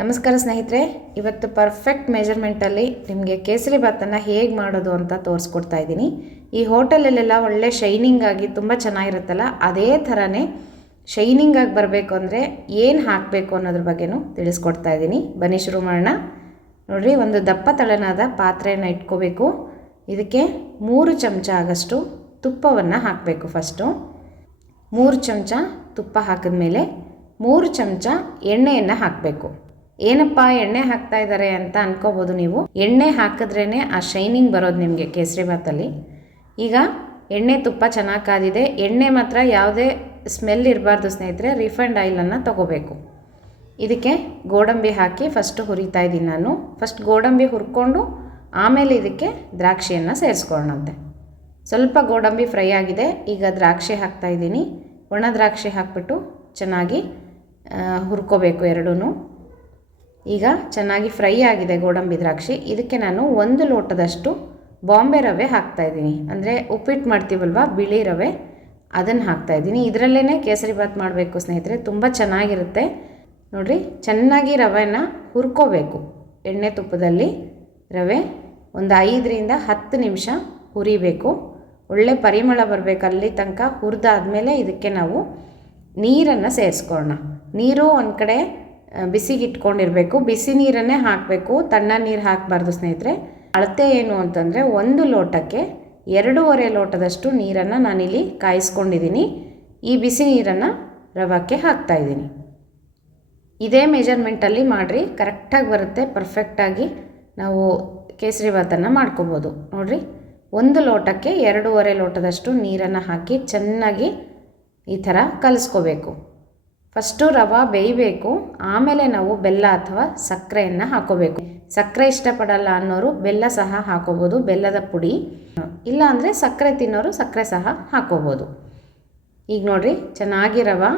ನಮಸ್ಕಾರ ಸ್ನೇಹಿತರೆ, ಇವತ್ತು ಪರ್ಫೆಕ್ಟ್ ಮೆಜರ್ಮೆಂಟಲ್ಲಿ ನಿಮಗೆ ಕೇಸರಿ ಭಾತನ್ನು ಹೇಗೆ ಮಾಡೋದು ಅಂತ ತೋರಿಸ್ಕೊಡ್ತಾ ಇದ್ದೀನಿ. ಈ ಹೋಟೆಲಲ್ಲೆಲ್ಲ ಒಳ್ಳೆ ಶೈನಿಂಗ್ ಆಗಿ ತುಂಬ ಚೆನ್ನಾಗಿರುತ್ತಲ್ಲ, ಅದೇ ಥರನೇ ಶೈನಿಂಗ್ ಆಗಿ ಬರಬೇಕು ಅಂದರೆ ಏನು ಹಾಕಬೇಕು ಅನ್ನೋದ್ರ ಬಗ್ಗೆನೂ ತಿಳಿಸ್ಕೊಡ್ತಾ ಇದ್ದೀನಿ. ಬನ್ನಿ ಶುರು ಮಾಡೋಣ. ನೋಡಿರಿ, ಒಂದು ದಪ್ಪ ತಳನಾದ ಪಾತ್ರೆಯನ್ನು ಇಟ್ಕೋಬೇಕು. ಇದಕ್ಕೆ ಮೂರು ಚಮಚ ಆಗಷ್ಟು ತುಪ್ಪವನ್ನು ಹಾಕಬೇಕು ಫಸ್ಟು ಮೂರು ಚಮಚ ತುಪ್ಪ ಹಾಕಿದ್ಮೇಲೆ ಮೂರು ಚಮಚ ಎಣ್ಣೆಯನ್ನು ಹಾಕಬೇಕು. ಏನಪ್ಪ ಎಣ್ಣೆ ಹಾಕ್ತಾ ಇದ್ದಾರೆ ಅಂತ ಅನ್ಕೋಬೋದು ನೀವು? ಎಣ್ಣೆ ಹಾಕಿದ್ರೇ ಆ ಶೈನಿಂಗ್ ಬರೋದು ನಿಮಗೆ ಕೇಸರಿ ಭಾತಲ್ಲಿ ಈಗ ಎಣ್ಣೆ ತುಪ್ಪ ಚೆನ್ನಾಗಿ ಕಾದಿದೆ. ಎಣ್ಣೆ ಮಾತ್ರ ಯಾವುದೇ ಸ್ಮೆಲ್ ಇರಬಾರ್ದು ಸ್ನೇಹಿತರೆ ರಿಫೈಂಡ್ ಆಯಿಲನ್ನು ತಗೋಬೇಕು. ಇದಕ್ಕೆ ಗೋಡಂಬಿ ಹಾಕಿ ಫಸ್ಟು ಹುರಿತಾ ಇದ್ದೀನಿ ನಾನು. ಫಸ್ಟ್ ಗೋಡಂಬಿ ಹುರ್ಕೊಂಡು ಆಮೇಲೆ ಇದಕ್ಕೆ ದ್ರಾಕ್ಷಿಯನ್ನು ಸೇರಿಸ್ಕೊಳ್ಳೋಣಂತೆ. ಸ್ವಲ್ಪ ಗೋಡಂಬಿ ಫ್ರೈ ಆಗಿದೆ. ಈಗ ದ್ರಾಕ್ಷಿ ಹಾಕ್ತಾ ಇದ್ದೀನಿ. ಒಣ ದ್ರಾಕ್ಷಿ ಹಾಕ್ಬಿಟ್ಟು ಚೆನ್ನಾಗಿ ಹುರ್ಕೋಬೇಕು ಎರಡೂ ಈಗ ಚೆನ್ನಾಗಿ ಫ್ರೈ ಆಗಿದೆ ಗೋಡಂಬಿ ದ್ರಾಕ್ಷಿ. ಇದಕ್ಕೆ ನಾನು ಒಂದು ಲೋಟದಷ್ಟು ಬಾಂಬೆ ರವೆ ಹಾಕ್ತಾಯಿದ್ದೀನಿ ಅಂದರೆ ಉಪ್ಪಿಟ್ಟು ಮಾಡ್ತೀವಲ್ವ? ಬಿಳಿ ರವೆ. ಅದನ್ನು ಹಾಕ್ತಾಯಿದ್ದೀನಿ ಇದರಲ್ಲೇ ಕೇಸರಿ ಭಾತ್ ಮಾಡಬೇಕು ಸ್ನೇಹಿತರೆ. ತುಂಬ ಚೆನ್ನಾಗಿರುತ್ತೆ. ನೋಡಿರಿ, ಚೆನ್ನಾಗಿ ರವೆನ ಹುರ್ಕೋಬೇಕು. ಎಣ್ಣೆ ತುಪ್ಪದಲ್ಲಿ ರವೆ ಒಂದು ಐದರಿಂದ ಹತ್ತು ನಿಮಿಷ ಹುರಿಬೇಕು. ಒಳ್ಳೆ ಪರಿಮಳ ಬರಬೇಕು ಅಲ್ಲಿ ತನಕ. ಹುರಿದಾದ್ಮೇಲೆ ಇದಕ್ಕೆ ನಾವು ನೀರನ್ನು ಸೇರಿಸ್ಕೊಳ್ಳೋಣ. ನೀರು ಒಂದು ಕಡೆ ಬಿಸಿಗೆ ಇಟ್ಕೊಂಡಿರಬೇಕು ಬಿಸಿ ನೀರನ್ನೇ ಹಾಕಬೇಕು. ತಣ್ಣ ನೀರು ಹಾಕಬಾರ್ದು ಸ್ನೇಹಿತರೆ. ಅಳತೆ ಏನು ಅಂತಂದರೆ ಒಂದು ಲೋಟಕ್ಕೆ ಎರಡೂವರೆ ಲೋಟದಷ್ಟು ನೀರನ್ನು ನಾನಿಲ್ಲಿ ಕಾಯಿಸ್ಕೊಂಡಿದ್ದೀನಿ. ಈ ಬಿಸಿ ನೀರನ್ನು ರವಕ್ಕೆ ಹಾಕ್ತಾ ಇದ್ದೀನಿ. ಇದೇ ಮೆಜರ್ಮೆಂಟಲ್ಲಿ ಮಾಡಿರಿ. ಕರೆಕ್ಟಾಗಿ ಬರುತ್ತೆ. ಪರ್ಫೆಕ್ಟಾಗಿ ನಾವು ಕೇಸರಿ ಭಾತನ್ನು ಮಾಡ್ಕೋಬೋದು. ನೋಡಿರಿ. ಒಂದು ಲೋಟಕ್ಕೆ ಎರಡೂವರೆ ಲೋಟದಷ್ಟು ನೀರನ್ನು ಹಾಕಿ ಚೆನ್ನಾಗಿ ಈ ಥರ ಕಲಿಸ್ಕೋಬೇಕು. ಫಸ್ಟು ರವೆ ಬೇಯಬೇಕು, ಆಮೇಲೆ ನಾವು ಬೆಲ್ಲ ಅಥವಾ ಸಕ್ಕರೆಯನ್ನು ಹಾಕೋಬೇಕು. ಸಕ್ಕರೆ ಇಷ್ಟಪಡಲ್ಲ ಅನ್ನೋರು ಬೆಲ್ಲ ಸಹ ಹಾಕೋಬೋದು, ಬೆಲ್ಲದ ಪುಡಿ. ಇಲ್ಲ ಅಂದರೆ ಸಕ್ಕರೆ ತಿನ್ನೋರು ಸಕ್ಕರೆ ಸಹ ಹಾಕೋಬೋದು. ಈಗ ನೋಡಿರಿ, ಚೆನ್ನಾಗಿ ರವೆ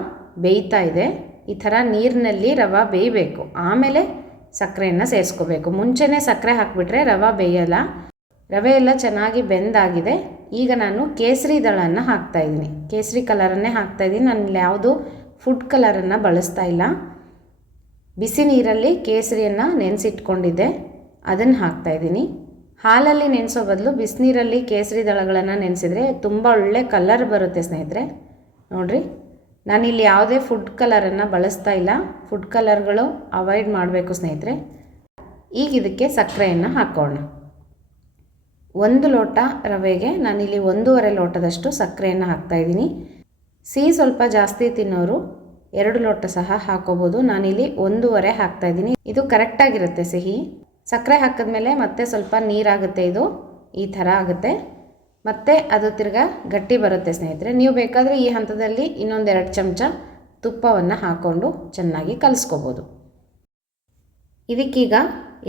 ಬೇಯ್ತಾ ಇದೆ. ಈ ಥರ ನೀರಿನಲ್ಲಿ ರವೆ ಬೇಯಬೇಕು. ಆಮೇಲೆ ಸಕ್ಕರೆಯನ್ನು ಸೇರಿಸ್ಕೋಬೇಕು. ಮುಂಚೆನೇ ಸಕ್ಕರೆ ಹಾಕಿಬಿಟ್ರೆ ರವೆ ಬೇಯಲ್ಲ. ರವೆ ಎಲ್ಲ ಚೆನ್ನಾಗಿ ಬೆಂದಾಗಿದೆ. ಈಗ ನಾನು ಕೇಸರಿ ದಳನ್ನು ಹಾಕ್ತಾಯಿದ್ದೀನಿ ಕೇಸರಿ ಕಲರನ್ನೇ ಹಾಕ್ತಾಯಿದ್ದೀನಿ ನಾನು ಯಾವುದು ಫುಡ್ ಕಲರನ್ನು ಬಳಸ್ತಾ ಇಲ್ಲ. ಬಿಸಿ ನೀರಲ್ಲಿ ಕೇಸರಿಯನ್ನು ನೆನೆಸಿಟ್ಕೊಂಡಿದ್ದೆ. ಅದನ್ನು ಹಾಕ್ತಾ ಇದ್ದೀನಿ. ಹಾಲಲ್ಲಿ ನೆನೆಸೋ ಬದಲು ಬಿಸಿನೀರಲ್ಲಿ ಕೇಸರಿ ದಳಗಳನ್ನು ನೆನೆಸಿದ್ರೆ ತುಂಬ ಒಳ್ಳೆ ಕಲರ್ ಬರುತ್ತೆ ಸ್ನೇಹಿತರೆ. ನೋಡಿರಿ, ನಾನಿಲ್ಲಿ ಯಾವುದೇ ಫುಡ್ ಕಲರನ್ನು ಬಳಸ್ತಾ ಇಲ್ಲ. ಫುಡ್ ಕಲರ್ಗಳು ಅವಾಯ್ಡ್ ಮಾಡಬೇಕು ಸ್ನೇಹಿತರೆ. ಈಗ ಇದಕ್ಕೆ ಸಕ್ಕರೆಯನ್ನು ಹಾಕೋಣ. ಒಂದು ಲೋಟ ರವೆಗೆ ನಾನಿಲ್ಲಿ ಒಂದೂವರೆ ಲೋಟದಷ್ಟು ಸಕ್ಕರೆಯನ್ನು ಹಾಕ್ತಾಯಿದ್ದೀನಿ ಸಿಹಿ ಸ್ವಲ್ಪ ಜಾಸ್ತಿ ತಿನ್ನೋರು ಎರಡು ಲೋಟ ಸಹ ಹಾಕೋಬೋದು. ನಾನಿಲ್ಲಿ ಒಂದೂವರೆ ಹಾಕ್ತಾಯಿದ್ದೀನಿ ಇದು ಕರೆಕ್ಟಾಗಿರುತ್ತೆ ಸಿಹಿ. ಸಕ್ಕರೆ ಹಾಕಿದ್ಮೇಲೆ ಮತ್ತೆ ಸ್ವಲ್ಪ ನೀರಾಗುತ್ತೆ ಇದು. ಈ ಥರ ಆಗುತ್ತೆ. ಮತ್ತೆ ಅದು ತಿರ್ಗಾ ಗಟ್ಟಿ ಬರುತ್ತೆ ಸ್ನೇಹಿತರೆ. ನೀವು ಬೇಕಾದರೆ ಈ ಹಂತದಲ್ಲಿ ಇನ್ನೊಂದೆರಡು ಚಮಚ ತುಪ್ಪವನ್ನು ಹಾಕ್ಕೊಂಡು ಚೆನ್ನಾಗಿ ಕಲಿಸ್ಕೋಬೋದು. ಇದಕ್ಕೀಗ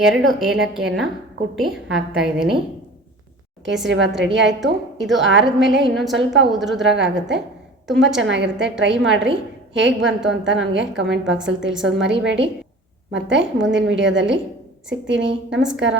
ಎರಡು ಏಲಕ್ಕಿಯನ್ನು ಕುಟ್ಟಿ ಹಾಕ್ತಾ ಇದ್ದೀನಿ. ಕೇಸರಿ ಭಾತ್ ರೆಡಿ ಆಯಿತು. ಇದು ಆರಿದ ಮೇಲೆ ಇನ್ನೊಂದು ಸ್ವಲ್ಪ ಉದುರುದ್ರಾಗ ಆಗುತ್ತೆ. ತುಂಬ ಚೆನ್ನಾಗಿರುತ್ತೆ. ಟ್ರೈ ಮಾಡಿರಿ. ಹೇಗೆ ಬಂತು ಅಂತ ನನಗೆ ಕಮೆಂಟ್ ಬಾಕ್ಸಲ್ಲಿ ತಿಳಿಸೋದು ಮರಿಬೇಡಿ. ಮತ್ತು ಮುಂದಿನ ವಿಡಿಯೋದಲ್ಲಿ ಸಿಗ್ತೀನಿ. ನಮಸ್ಕಾರ.